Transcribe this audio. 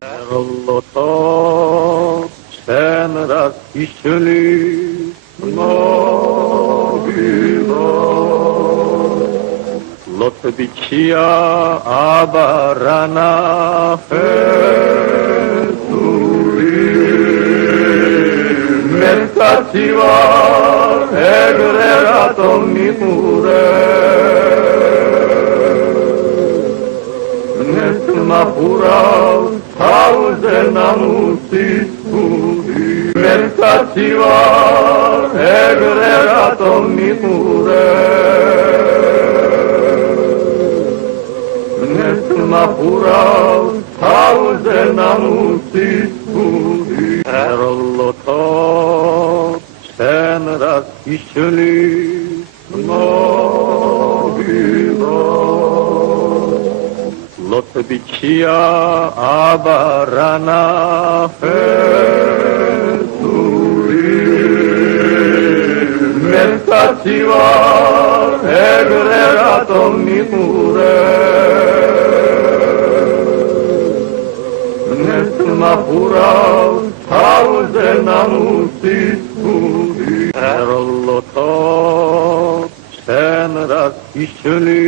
Rolloto senras işli nogilo Lotbicia abarana feturi Mercativa egrerato mipure Nesmapurao Auzenamuti puri Mercativa egrerato mipure Nesmapurao Auzenamuti puri Erolloto senras işli nogilo Lotbicia abarana feturi Mercativa egrerato mipure Nesmapurao auzenamuti puri Erolloto senras işli